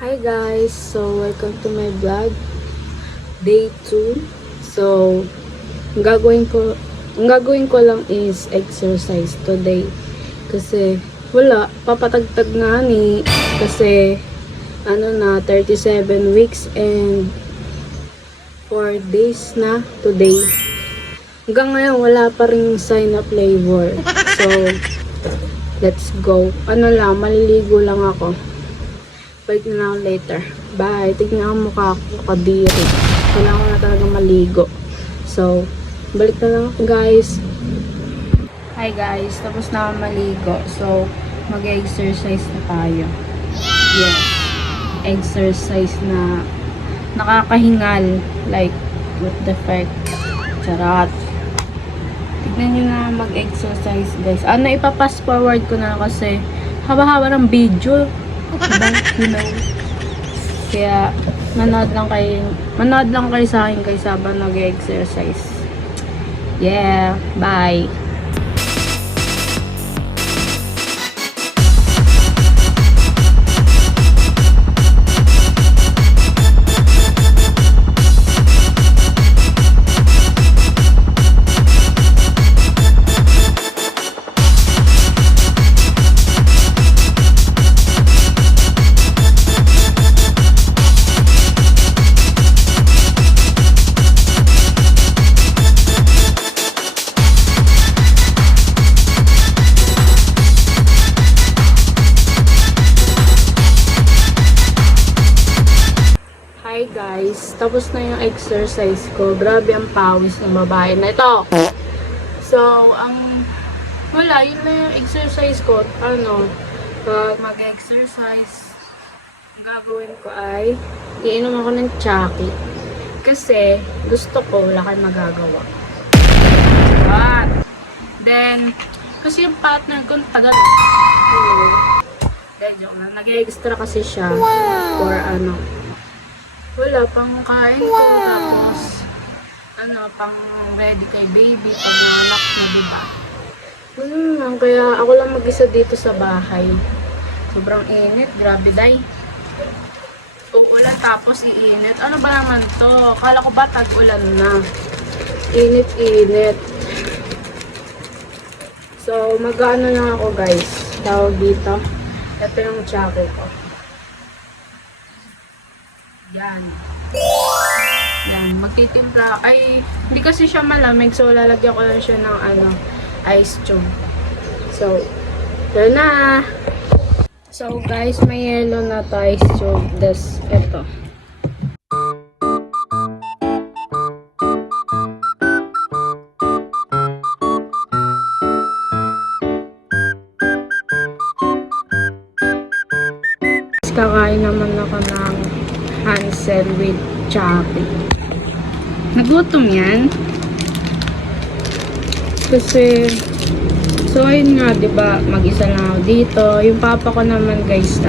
Hi guys, so welcome to my vlog, day 2. So, ang gagawin ko lang is exercise today. Kasi, wala, papatagtag nga ni. Kasi, 37 weeks and 4 days na today. Hanggang ngayon, wala pa rin sign of labor. So, let's go. Maliligo lang ako. Balik na lang later. Bye. Tignan ang mukha ko kadiri. Kailangan ko na talaga maligo. So, balik na lang ako guys. Hi guys. Tapos na ako maligo. So, mag-exercise na tayo. Yes. Exercise na nakakahingal. Like, what the fuck. Charot. Tignan nyo na mag-exercise guys. Ipapass forward ko na kasi haba-haba ng video. Diba? You know. Kaya, manood lang kayo sa akin guys habang nag-exercise. Yeah, bye. Hi guys, tapos na yung exercise ko. Grabe ang pawis ng babae na ito. So, yun na yung exercise ko. Pag mag-exercise, ang gagawin ko ay iinom ako ng Chucky. Kasi, gusto ko, wala kayong magagawa. Then, kasi yung partner ko, tagal. Joke lang. Nag-extra kasi siya. For wala, pang kain ko, tapos, pang ready kay baby, pag anak na, diba? Kaya ako lang mag-isa dito sa bahay. Sobrang init, grabe day. Uulan tapos iinit. Ano ba naman to? Kala ko ba tag-ulan na? Init. So, mag-ano lang ako guys. Tawag dito. Ito yung Chucky ko. Yan, magtitimpla. Ay, hindi kasi siya malamig. So, lalagyan ko lang siya ng ice cube. So, yun na. So, guys, may yellow na to ice cube. This, ito. Kakain naman ako ng Hansel with Chucky. Nagutom yan. Kasi, so ayun nga, diba, mag-isa lang ako dito. Yung papa ko naman guys,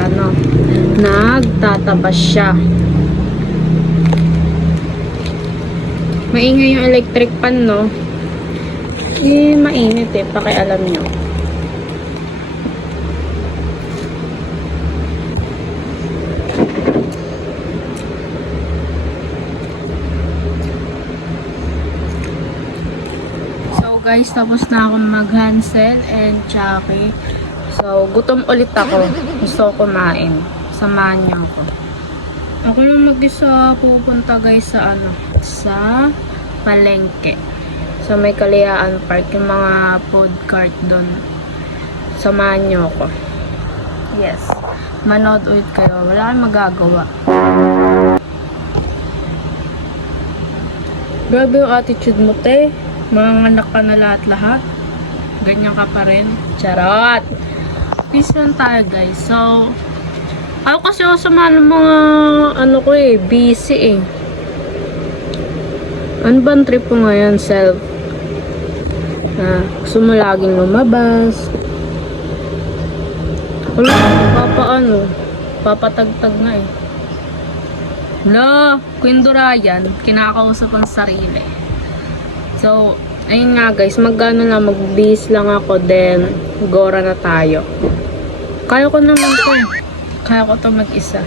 nagtatabas siya. Maingay yung electric pan, no? Mainit pakialam nyo. Guys, tapos na akong mag-Hansel and Chucky. So, gutom ulit ako. Gusto ko kumain. Samahan niyo ako. Ako lang mag-isa pupunta guys sa palengke. Sa may Kalayaan Park, yung mga food cart doon. Samahan niyo ako. Yes. Manood ulit kayo. Wala kang magagawa. Grabe yung attitude mo, te. Mga anak ka na lahat-lahat. Ganyan ka pa rin. Charot! Peace lang tayo guys. So, ako kasi sa mga busy Ano bang trip mo ngayon, self? Gusto mo laging lumabas. Wala, papatagtag nga Queen Durayan, kinakausap ang sarili. So, ayun nga guys, magbihis lang ako, then gora na tayo. Kaya ko naman to. Kaya ko to mag-isa.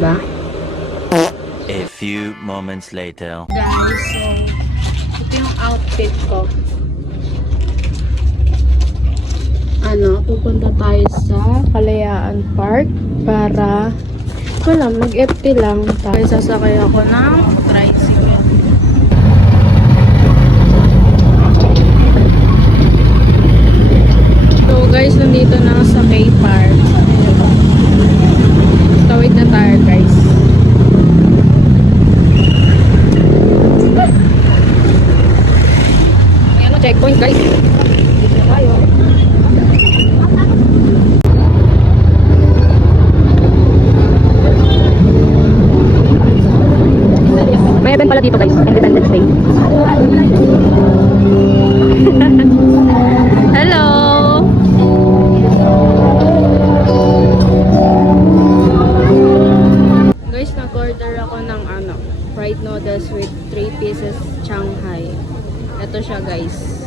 Ba? A few moments later. Guys, so ito yung outfit ko. Pupunta tayo sa Kalayaan Park para mag-FT lang. Tapos sasakay ako ng tricycle. So guys, nandito na sa K-Park. Tawid na tayo guys. Ayan, checkpoint guys. Dito na tayo. May event pala dito guys, Independence Day. Hello! Guys, nag-order ako ng fried noodles with 3 pieces Shanghai. Ito siya guys.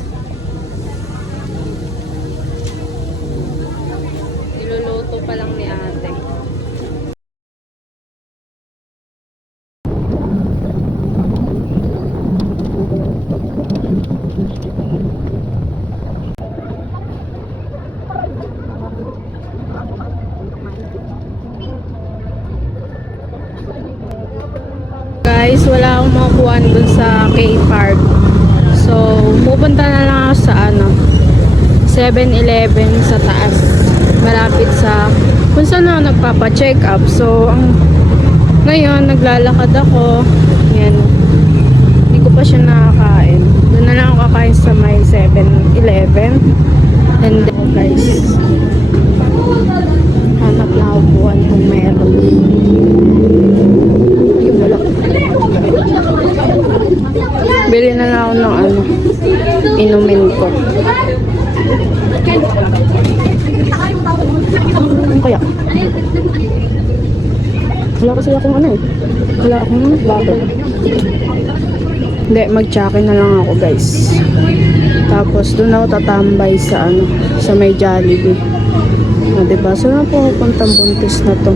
Niluluto pa lang ni ate. Guys, wala akong makukuha dun sa K-Park. So, pupunta na lang ako sa 7-Eleven sa taas. Malapit sa kung saan ako nagpapa-check up. So, ngayon, naglalakad ako. Yan. Hindi ko pa siya nakakain. Doon na lang ako kakain sa may 7-Eleven. And then, guys, hanap lang ako buwan kung meron. Yung wala. Bili na lang ako ng inumin ko. Ano kaya? Wala kasi akong wala akong bottle. Hindi, mag-check-in na lang ako guys. Tapos doon ako tatambay sa sa may Jollibee. Diba? Saan na po puntang buntis na to?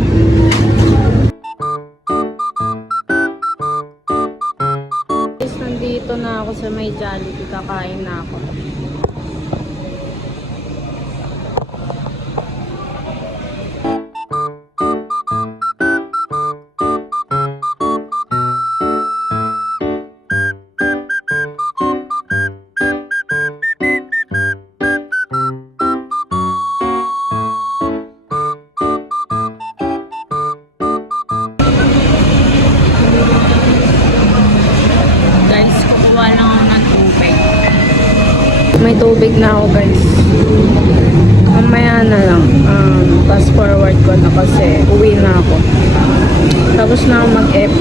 Guys, nandito na ako sa may Jollibee. Kakain na ako. May tubig na ako guys. Mamaya na lang. Fast forward ko na kasi uwi na ako. Tapos na ako mag-F.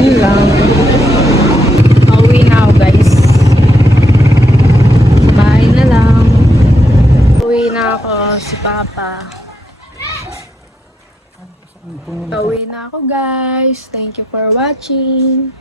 Yun lang. Uwi na ako guys. Bahay na lang. Uwi na ako si Papa. Uwi na ako guys. Thank you for watching.